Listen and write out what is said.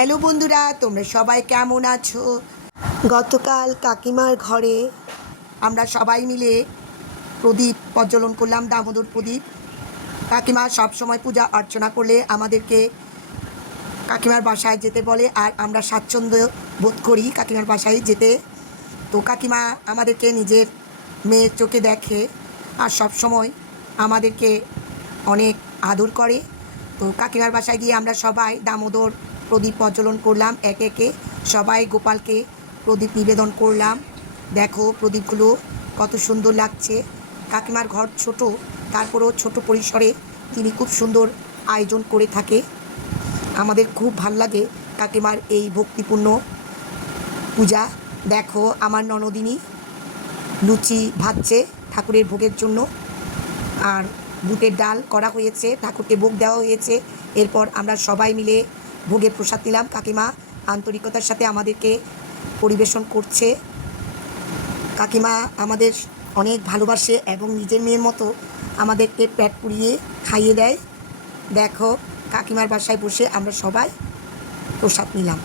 Hello বন্ধুরা, তোমরা সবাই কেমন আছো? গতকাল কাকিমার ঘরে আমরা সবাই মিলে প্রদীপ প্রজ্বলন করলাম, দামোদর প্রদীপ। কাকিমা সবসময় পূজা অর্চনা করলে আমাদেরকে কাকিমার বাসায় যেতে বলে, আর আমরা স্বাচ্ছন্দ্য বোধ করি কাকিমার বাসায় যেতে। তো কাকিমা আমাদেরকে নিজের মেয়ের চোখে দেখে আর সবসময় আমাদেরকে অনেক আদর করে। তো কাকিমার বাসায় গিয়ে আমরা সবাই দামোদর প্রদীপ প্রজ্বলন করলাম, একে একে সবাই গোপালকে প্রদীপ নিবেদন করলাম। দেখো প্রদীপগুলো কত সুন্দর লাগছে। কাকিমার ঘর ছোট, তারপরেও ছোট পরিসরে তিনি খুব সুন্দর আয়োজন করে থাকে। আমাদের খুব ভাল লাগে কাকিমার এই ভক্তিপূর্ণ পূজা। দেখো আমার ননদিনী লুচি ভাজছে ঠাকুরের ভোগের জন্য, আর বুটের ডাল করা হয়েছে, ঠাকুরকে ভোগ দেওয়া হয়েছে। এরপর আমরা সবাই মিলে ভোগের প্রসাদ নিলাম। কাকিমা আন্তরিকতার সাথে আমাদেরকে পরিবেশন করছে। কাকিমা আমাদের অনেক ভালোবাসে এবং নিজের মেয়ের মতো আমাদেরকে পেট পুড়িয়ে খাইয়ে দেয়। দেখো কাকিমার বাসায় বসে আমরা সবাই প্রসাদ নিলাম।